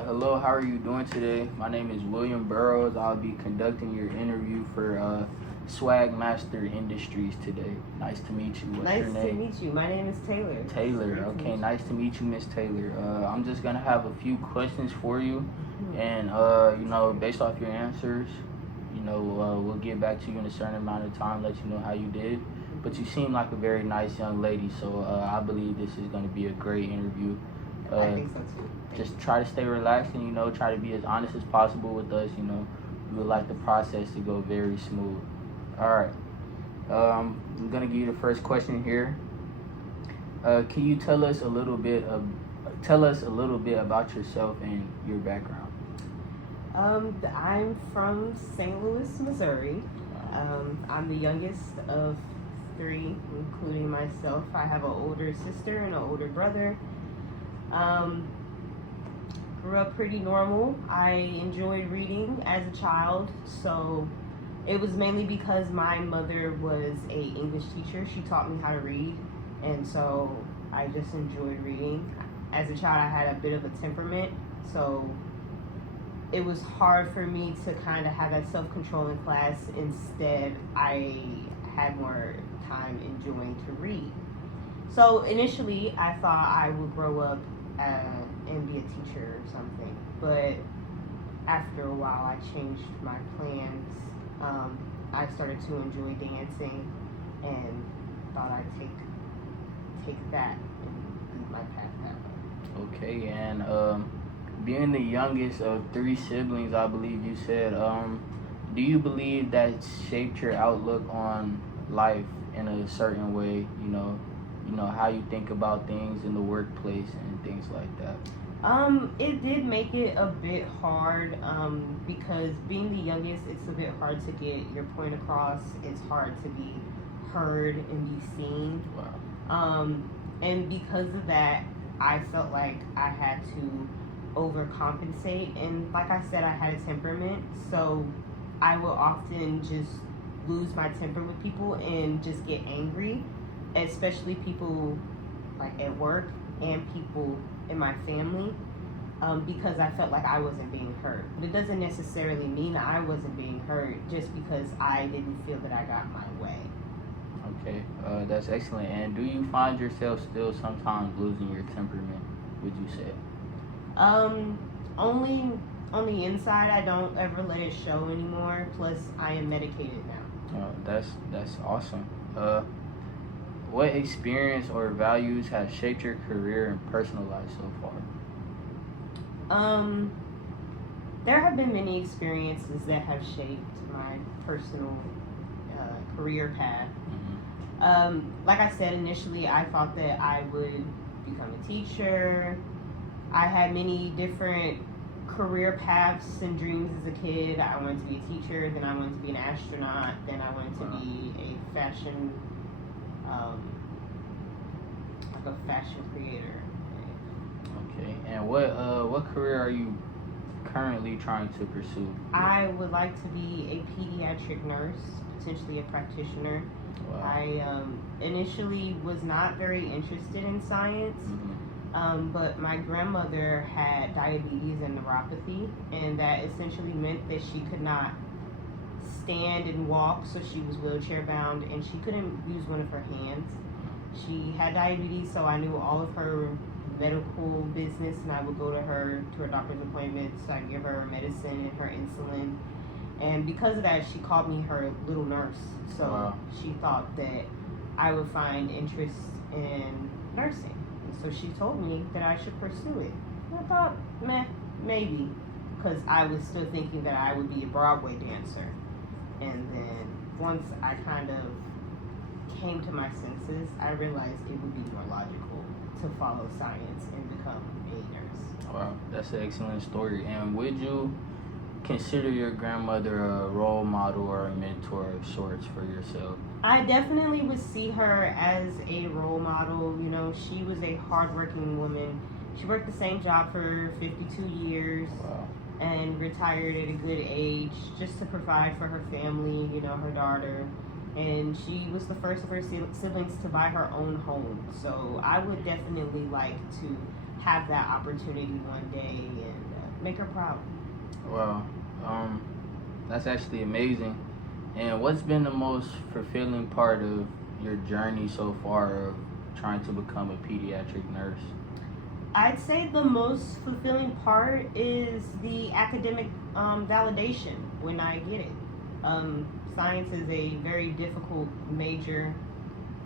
Hello, how are you doing today? My name is William Burrows. I'll be conducting your interview for Swag Master Industries today. Nice to meet you. What's your name? Nice to meet you. My name is Taylor. Taylor. Okay, nice to meet you, Miss Taylor. I'm just gonna have a few questions for you, and based off your answers, we'll get back to you in a certain amount of time, let you know how you did. But you seem like a very nice young lady, so I believe this is going to be a great interview. I think so too. Just try to stay relaxed and try to be as honest as possible with us. We would like the process to go very smooth. All right. I'm gonna give you the first question here. Can you tell us a little bit about yourself and your background? I'm from St. Louis, Missouri. I'm the youngest of 3, including myself. I have an older sister and an older brother. Grew up pretty normal. I enjoyed reading as a child, so it was mainly because my mother was a English teacher. She taught me how to read, and so I just enjoyed reading. As a child, I had a bit of a temperament, so it was hard for me to kind of have that self-control in class. Instead, I had more time enjoying to read. So initially, I thought I would grow up and be a teacher or something, but after a while, I changed my plans. I started to enjoy dancing and thought I'd take that and lead my path that way. Okay, and being the youngest of 3 siblings, I believe you said, do you believe that shaped your outlook on life in a certain way? How you think about things in the workplace and things like that. It did make it a bit hard because being the youngest, it's a bit hard to get your point across. It's hard to be heard and be seen. Wow. And because of that, I felt like I had to overcompensate. And like I said, I had a temperament, so I will often just lose my temper with people and just get angry, especially people like at work and people in my family, because I felt like I wasn't being heard. But it doesn't necessarily mean I wasn't being heard, just because I didn't feel that I got my way. Okay, that's excellent. And do you find yourself still sometimes losing your temperament, would you say? Only on the inside. I don't ever let it show anymore. Plus, I am medicated now. That's awesome. What experience or values have shaped your career and personal life so far? There have been many experiences that have shaped my personal career path. Like I said, initially I thought that I would become a teacher. I had many different career paths and dreams as a kid. I wanted to be a teacher, then I wanted to be an astronaut, then I wanted to be a fashion creator. Okay, and what career are you currently trying to pursue? I would like to be a pediatric nurse, potentially a practitioner. Wow. I initially was not very interested in science, but my grandmother had diabetes and neuropathy, and that essentially meant that she could not stand and walk, so she was wheelchair bound, and she couldn't use one of her hands. She had diabetes, so I knew all of her medical business, and I would go to her doctor's appointments. I'd give her medicine and her insulin, and because of that, she called me her little nurse. So Wow. She thought that I would find interest in nursing, and so she told me that I should pursue it. And I thought, maybe, because I was still thinking that I would be a Broadway dancer. And then once I kind of came to my senses, I realized it would be more logical to follow science and become a nurse. Wow, that's an excellent story. And would you consider your grandmother a role model or a mentor of sorts for yourself? I definitely would see her as a role model. She was a hardworking woman. She worked the same job for 52 years. Wow. And retired at a good age just to provide for her family, her daughter. And she was the first of her siblings to buy her own home. So I would definitely like to have that opportunity one day and make her proud. Well, that's actually amazing. And what's been the most fulfilling part of your journey so far of trying to become a pediatric nurse? I'd say the most fulfilling part is the academic validation when I get it. Science is a very difficult major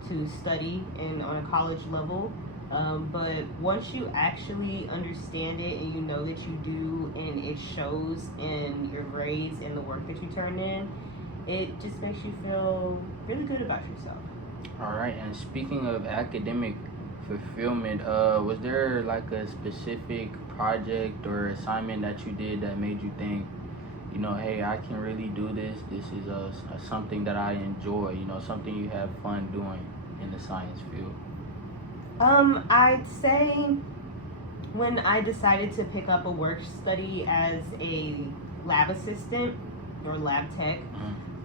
to study and on a college level. But once you actually understand it and you know that you do, and it shows in your grades and the work that you turn in, it just makes you feel really good about yourself. All right. And speaking of academic fulfillment, was there like a specific project or assignment that you did that made you think, hey, I can really do this. This is something that I enjoy, something you have fun doing in the science field? I'd say when I decided to pick up a work study as a lab assistant or lab tech,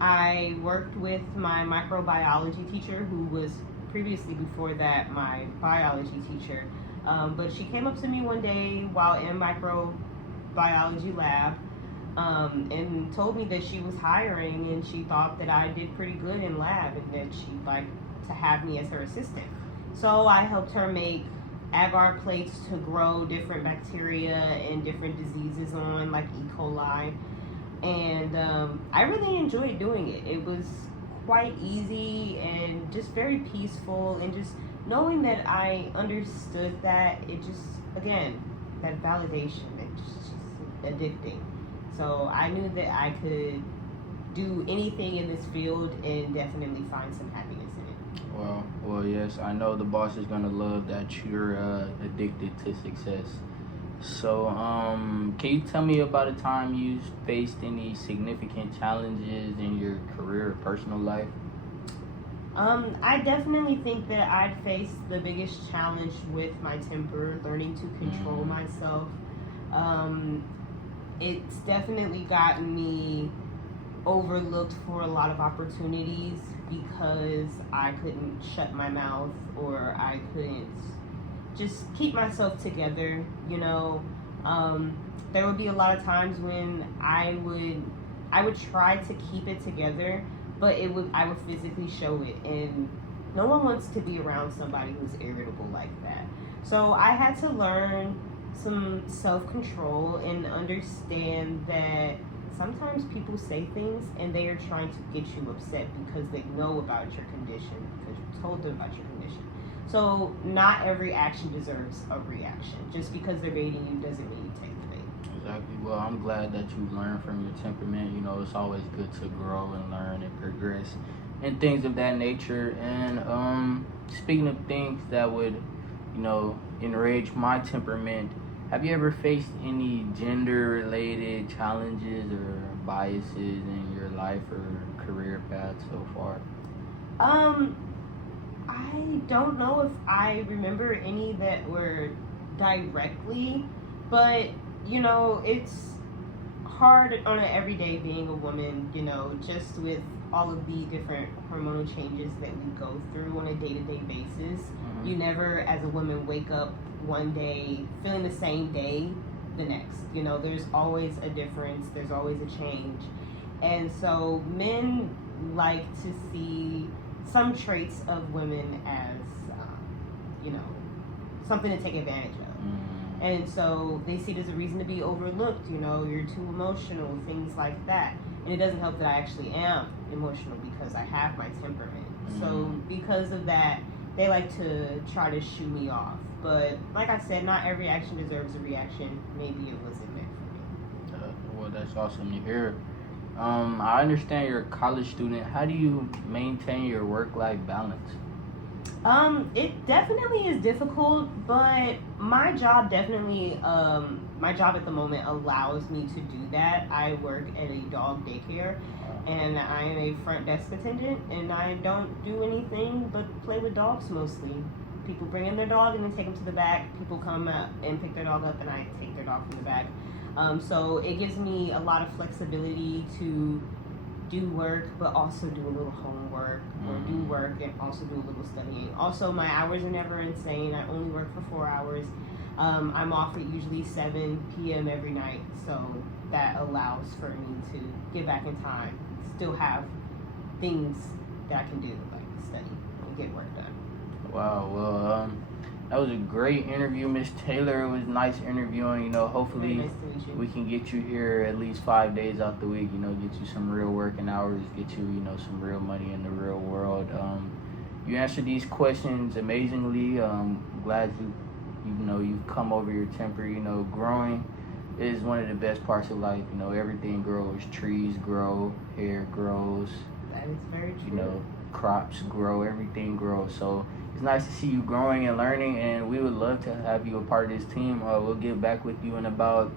I worked with my microbiology teacher, who was previously before that my biology teacher. But she came up to me one day while in microbiology lab and told me that she was hiring and she thought that I did pretty good in lab and that she'd like to have me as her assistant. So I helped her make agar plates to grow different bacteria and different diseases on, like E. coli. And I really enjoyed doing it. It was quite easy and just very peaceful, and just knowing that I understood that, it just, again, that validation, it's just addicting. So I knew that I could do anything in this field and definitely find some happiness in it. Well, yes, I know the boss is gonna love that you're addicted to success. So, can you tell me about a time you faced any significant challenges in your career or personal life? I definitely think that I'd faced the biggest challenge with my temper, learning to control myself. It's definitely gotten me overlooked for a lot of opportunities because I couldn't shut my mouth, or I couldn't just keep myself together. There would be a lot of times when I would try to keep it together, but I would physically show it, and no one wants to be around somebody who's irritable like that. So I had to learn some self-control and understand that sometimes people say things and they are trying to get you upset because they know about your condition, because you told them about your condition. So not every action deserves a reaction. Just because they're baiting you doesn't mean you take the bait. Exactly. Well, I'm glad that you learned from your temperament. It's always good to grow and learn and progress and things of that nature. And speaking of things that would, enrage my temperament, have you ever faced any gender-related challenges or biases in your life or career path so far? I don't know if I remember any that were directly, but it's hard on an everyday being a woman, just with all of the different hormonal changes that we go through on a day-to-day basis. You never, as a woman, wake up one day feeling the same day the next. There's always a difference, there's always a change. And so men like to see some traits of women as, something to take advantage of. And so they see it as a reason to be overlooked. You're too emotional, things like that. And it doesn't help that I actually am emotional because I have my temperament. So because of that, they like to try to shoo me off. But like I said, not every action deserves a reaction. Maybe it wasn't meant for me. Well, that's awesome to hear. I understand you're a college student. How do you maintain your work-life balance? It definitely is difficult, but my job definitely, my job at the moment allows me to do that. I work at a dog daycare, and I am a front desk attendant, and I don't do anything but play with dogs mostly. People bring in their dog and then take them to the back. People come up and pick their dog up, and I take their dog from the back. So it gives me a lot of flexibility to do work, but also do a little homework, or do work and also do a little studying. Also, my hours are never insane. I only work for 4 hours. I'm off at usually 7 p.m. every night, so that allows for me to get back in time, still have things that I can do, like study and get work done. Wow. Well, that was a great interview, Miss Taylor. It was nice interviewing. You know, Very hopefully nice to meet you. we can get you here at least 5 days out the week. You know, get you some real working hours, get you, you know, some real money in the real world. You answered these questions amazingly. Glad you've come over your temper. You know, growing is one of the best parts of life. You know, everything grows. Trees grow, hair grows. That is very true. You know, crops grow, everything grows. So it's nice to see you growing and learning, and we would love to have you a part of this team. We'll get back with you in about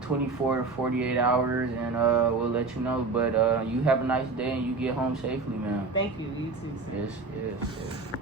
24 to 48 hours, and we'll let you know. But you have a nice day, and you get home safely, man. Thank you. You too, sir. Yes.